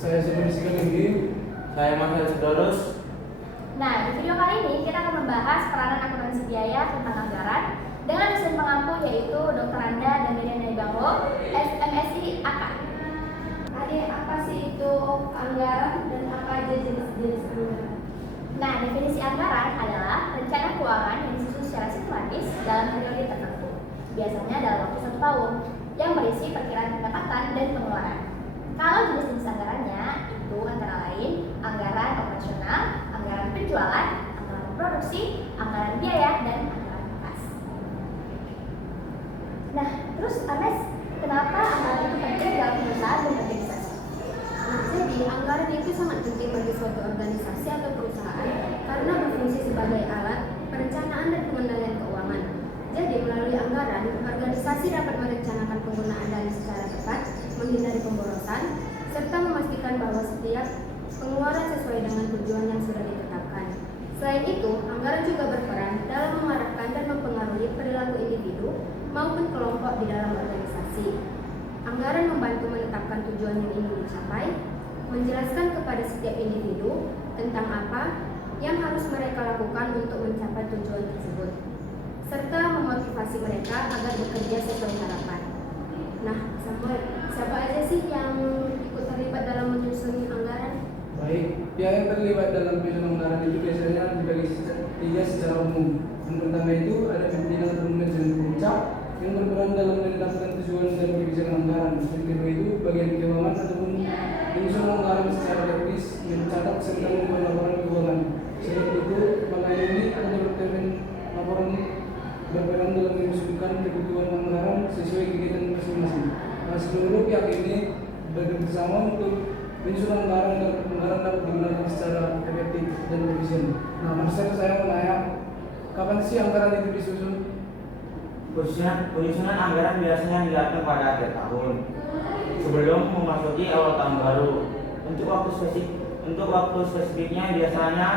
Saya Sebenisi Tinggi. Saya Mas Sudolus. Nah, di video kali ini kita akan membahas peranan akuntansi biaya tentang anggaran dengan dosen pengampu yaitu Dr. Anda dan Miriam Naibanglo, MSI AK. Adik, apa sih itu anggaran dan apa aja jenis-jenis anggaran? Nah, definisi anggaran adalah rencana keuangan yang disusun secara sistematis dalam periode tertentu, biasanya dalam waktu 1 tahun, yang berisi perkiraan pendapatan dan pengeluaran. Kalau jenis-jenis anggarannya itu antara lain anggaran operasional, anggaran penjualan, anggaran produksi, anggaran biaya, dan anggaran kas. Nah, terus Anes, kenapa anggaran itu penting dalam perusahaan dan organisasi? Jadi, anggaran itu sangat penting bagi suatu organisasi atau perusahaan karena berfungsi sebagai alat perencanaan dan pengendalian keuangan. Jadi, melalui anggaran, organisasi dapat merencanakan penggunaan dana secara tepat, menghindari pemborosan, serta memastikan bahwa setiap pengeluaran sesuai dengan tujuan yang sudah ditetapkan. Selain itu, anggaran juga berperan dalam mengarahkan dan mempengaruhi perilaku individu maupun kelompok di dalam organisasi. Anggaran membantu menetapkan tujuan yang ingin dicapai, menjelaskan kepada setiap individu tentang apa yang harus mereka lakukan untuk mencapai tujuan tersebut, serta memotivasi mereka agar bekerja sesuai harapan. Nah, Samuel, siapa aja sih yang ikut terlibat dalam menyusun anggaran? Baik, pihak yang terlibat dalam penyusunan anggaran itu biasanya dibagi tiga secara umum. Yang pertama itu ada pimpinan atau manajemen puncak yang berperan dalam menetapkan tujuan dan kebijakan anggaran. Yang kedua itu bagian keuangan ataupun menyusun anggaran secara teknis, mencatat serta membuat laporan keuangan. Selain itu, pegawai unit atau departemen laporan berperan dalam menyusunkan kebutuhan anggaran sesuai kegiatan masing-masing. Nah, seluruh pihak ini bekerjasama untuk menyusun anggaran dan anggaran dapat digunakan secara efektif dan efisien. Nah, Master, saya mau nanya, kapan sih anggaran itu disusun? Penyusunan anggaran biasanya dilakukan pada akhir tahun sebelum memasuki awal tahun baru. Untuk waktu spesifiknya biasanya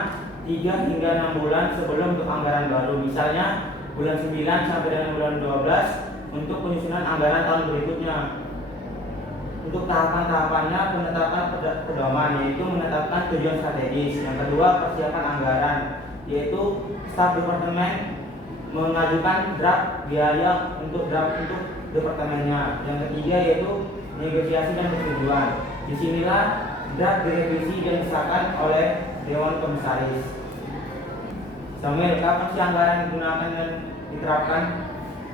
3 hingga 6 bulan sebelum untuk anggaran baru. Misalnya bulan 9 sampai dengan bulan 12 untuk penyusunan anggaran tahun berikutnya. Untuk tahapan-tahapannya, penetapan pedoman yaitu menetapkan tujuan strategis. Yang kedua, persiapan anggaran yaitu staf departemen mengajukan draft biaya untuk departemennya. Yang ketiga yaitu negosiasi dan persetujuan. Disinilah draft direvisi dan disahkan oleh Dewan Komisaris. Samuel, kapan sih anggaran digunakan dan diterapkan?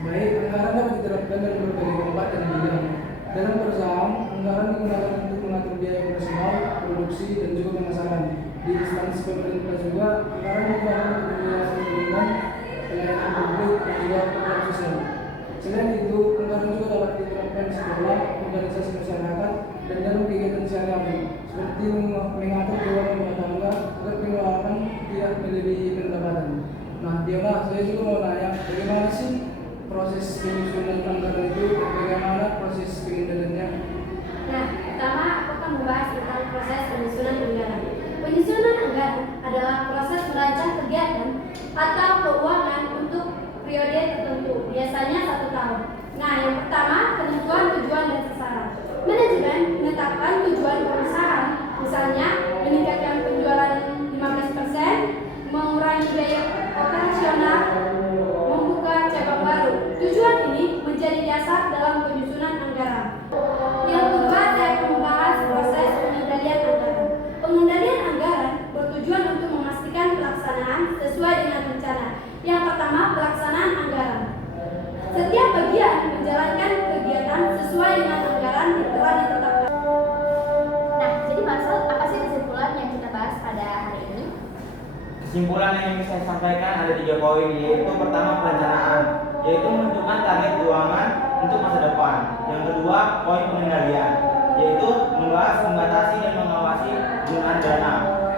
Baik, anggaran dapat diterapkan dari berbagai tempat dan bidang. Dalam perusahaan, anggaran digunakan untuk mengatur biaya operasional, produksi, dan juga pemasaran. Di instansi pemerintah juga, anggaran digunakan untuk menyelesaikan pembangunan, pelayanan publik, dan juga program sosial. Selain itu, anggaran juga dapat diterapkan di sekolah, organisasi masyarakat, dan dalam kegiatan sehari-hari, seperti mengatur keuangan rumah tangga agar pengeluaran tidak melebihi pendapatan. Nah, Diana, saya juga mau nanya, bagaimana sih proses penyusunan anggaran itu, bagaimana proses pengendaliannya? Nah, pertama aku akan membahas tentang proses penyusunan anggaran. Penyusunan anggaran adalah proses merancang kegiatan atau keuangan untuk periode tertentu, biasanya 1 tahun. Nah, yang pertama, penentuan tujuan dan sasaran. Manajemen menetapkan tujuan perusahaan, misalnya meningkatkan penjualan 15%, mengurangi biaya operasional, membuka cabang baru. Tujuan ini menjadi dasar dalam penyusunan anggaran. Yang kedua, saya akan membahas proses pengendalian anggaran. Pengendalian anggaran bertujuan untuk memastikan pelaksanaan sesuai dengan rencana. Yang pertama, pelaksanaan anggaran. Setiap bagian menjalankan kegiatan sesuai dengan anggaran yang telah ditetapkan. Nah, jadi Marcel, apa sih kesimpulan yang kita bahas pada hari ini? Kesimpulan yang ingin saya sampaikan ada 3 poin, yaitu pertama perencanaan, yaitu menentukan target keuangan untuk masa depan. Yang kedua, poin pengendalian, yaitu membahas, membatasi dan mengawasi penggunaan dana.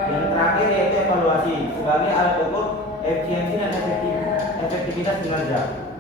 Yang terakhir yaitu evaluasi sebagai alat ukur efisiensi dan efektivitas kinerja.